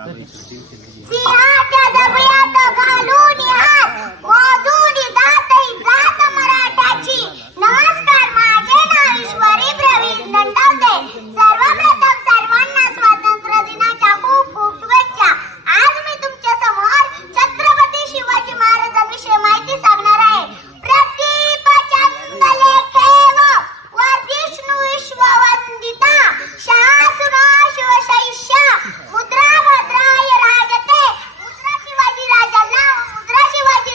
सिंहाच्या दबयात घालून हात मोजून जातई जात मराठाची. नमस्कार, माझे नाव ईश्वरी प्रवीण नंदावते. सर्वप्रथम सर्वांना स्वातंत्र्य दिनाच्या खूप खूप शुभेच्छा. आज मी तुमच्या समोर छत्रपती शिवाजी महाराजांविषयी माहिती सांगणार आहे. प्रतिपचंदलेखेव वर्धिष्णु विश्ववंदिता शासुरा शिवशैष्या मुद्रा भद्राय राजते. मुद्रा शिवाजी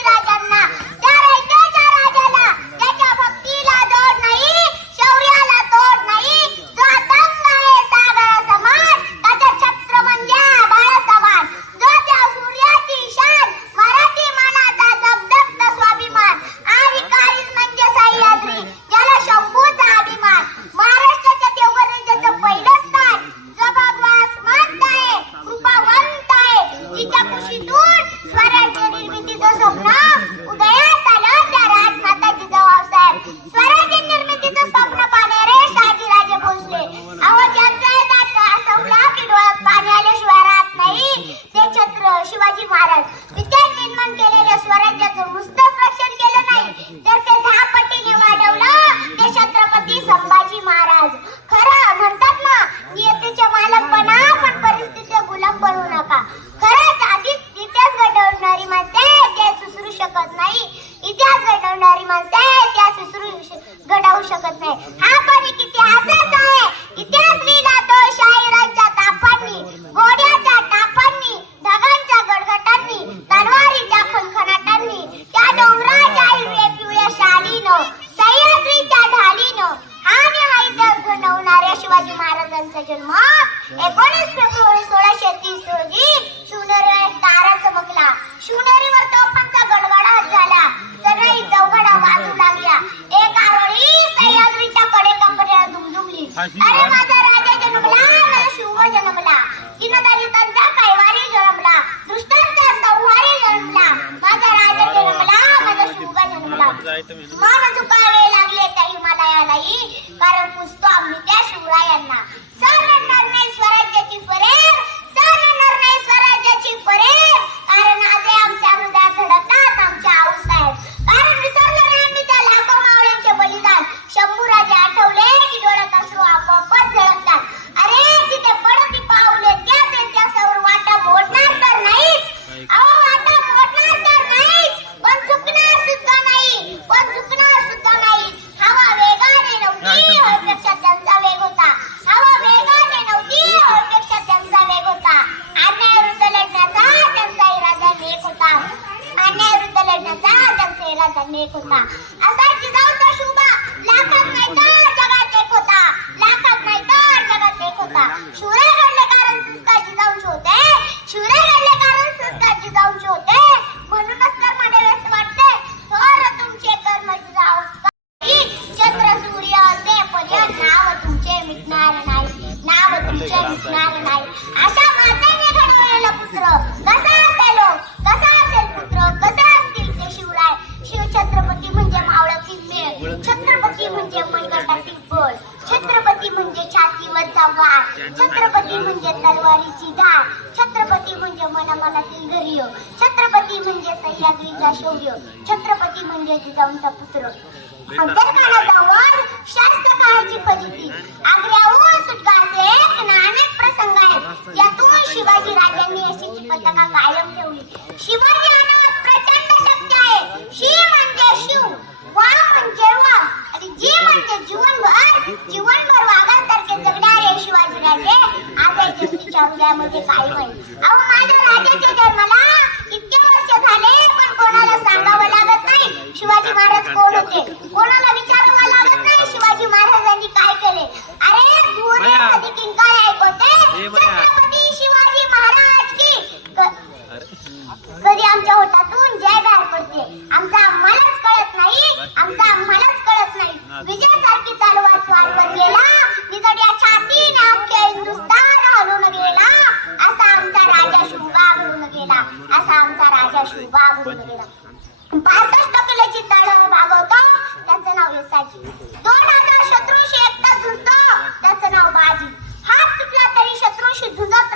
राजांना त्या रयतेच्या राजाला त्याच्या भक्तीला जोड नाही, शौर्याला तोड नाही. जो अतंग आहे सागर समान, त्याचा छत्र म्हणजे बाळ समान. जो त्या सूर्याची शान, मराठी मानाचा दगदगत स्वाभिमान. आधिकारीच म्हणजे सह्याद्री, ज्याला शंभूचा अभिमान. महाराष्ट्राच्या देवगणराज्याचं पहिलं स्थान. जो भगवान मंत आहे, कृपावंत आहे, जिच्या कुशीतून स्वराज्य निर्मितीचं स्वप्न उदयास आलं, त्या राजमाता जिजाऊसाहेब. स्वराज्य निर्मितीचं स्वप्न पाहणारे शहाजीराजे भोसले. अहो, ज्यांचा असवला की डोळ्यात पाणी आल्याशिवाय राहत नाही, ते छत्र शिवाजी महाराज. विद्या निर्माण केलेल्या स्वराज्याचं नुसतंच रक्षण केलं नाही, तर ते 10 पटीने वाढवलं, ते छत्रपती संभाजी महाराज. खरं म्हणतात ना, नियतीचे मालक बना, पण परिस्थितीचे गुलाम बनू नका. खरंच आधीच इतिहास घडवणारी माणसे ते सुसरू शकत नाही. इतिहास घडवणारी माणसे त्या घडवू शकत नाही. हा पण एक इतिहासच आहे. इतिहास लिहिला तो शाहिरांच्या तापांनी, घोड्याच्या टापांनी, ढगांच्या गडगटांनी, तलवारीच्या खणखणाटांनी, त्या डोंगराच्या हिरव्या पिवळ्या शालीनं, सह्याद्रीच्या ढालीनं. आणि हा इतिहास घडवणाऱ्या शिवाजी महाराजांचा जन्म 19 फेब्रुवारी 1630 रोजी शिवनेरीवर एक तारा चमकला. शिवनेरीवर तोफांचा गडगडाट झाला. सगळी चौघडा वाजू लागल्या. एक आरोळी सह्याद्रीच्या कडेकंबऱ्याला दुमदुमली. अरे माझा राजा जन्मला, माझा शिव जन्मला. दीनदलितांचा कैवारी जन्मला, दुष्टांचा संहारी जन्मला. माझा राजा जन्मला, माझा शिव जन्मला. मन झुकावे लागले त्या हिमालयालाही, कारण पुजतो आम्ही त्या शिवरायांना. सरणार नाही स्वराज्याची फरेर, सरणार नाही स्वराज्याची फरेर. कारण आज आमच्या हृदयात धडकतात आमच्या आऊसाहेब. कारण विसरले नाही आम्ही त्या लाखो मावळ्यांचे बलिदान. शंभूराजे आठवले की डोळ्यात अश्रू आपोआपच झळकतात. अरे जिथे पडती पावले त्या त्यांच्यासमोर वाटा मोडणार तर नाहीच. अहो, वाटा मोडणार तर नाहीच, पण चुकणार सुद्धा नाही, हवा वेगाने नव्हती, हवेपेक्षा त्यांचा वेग होता. हवा वेगाने नव्हती, हवेपेक्षा त्यांचा वेग होता. अन्यायाविरुद्ध लढण्याचा त्यांचा इरादा नेक होता. असा जिजाऊचा शुभा लाखात नाही तर जगात एक होता. शिवराय घडले कारण संस्कार जिजाऊंचे होते. म्हणूनच तर मला असं वाटते, थोर तुमचे कर्म जिजाऊ चंद्र सूर्य असे पर्यंत नाव तुमचे मिटणार नाही. अशा मातेने घडवलेला पुत्र कसा असेल पुत्र, कसे असतील ते शिवराय. शिवछत्रपती म्हणजे मावळा किल्ले, छत्रपती म्हणजे मनगटातील बळ, छत्रपती म्हणजे छातीवरचा वार, छत्रपती म्हणजे तलवारीची धार, छत्रपती म्हणजे मनामनातील धैर्य, छत्रपती म्हणजे सह्याद्रीचा शौर्य, छत्रपती म्हणजे जिजाऊंचा पुत्र. अंतर्मनाचा वर शास्त्र काळाची फजिती. आग्र्याहून सुटका असे अनेक प्रसंग आहेत, यातून शिवाजी राजांनी अशी पताका कायम ठेवली. शिवाजी अनाथ प्रचंड शक्ती आहे. शी म्हणजे शिव, वा म्हणजे वा, आणि जी म्हणजे जीवनभर वाघांसारखे जगणारे शिवाजी राजे आज जनतेच्या हृदयामध्ये कायम आहे. अहो, माझ्या राजाच्या जन्माला इतके वर्ष झाले, पण कोणाला सांगावं लागत नाही शिवाजी महाराज कोण होते. कोणाला विचारावं लागत नाही शिवाजी महाराजांनी काय केले. अरे दूर कधी किंकाळी ऐकवते छत्रपती शिवाजी महाराज की. कधी आमच्या होटातून जय बाहेर पडते. आम्हालाच कळत नाही. विजयासारखी तलवार स्वार गेला, निजड्या छातीने अख्ख्या हिंदुस्थान हलून गेला. असा आमचा राजा शिवबा घडून गेला. 65 किलोची तळ भागवतो, त्याचं नाव यसाची. 2000 शत्रूंशी एकटा झुंजतो, त्याचं नाव बाजी. हात तुटला तरी शत्रूंशी झुंजत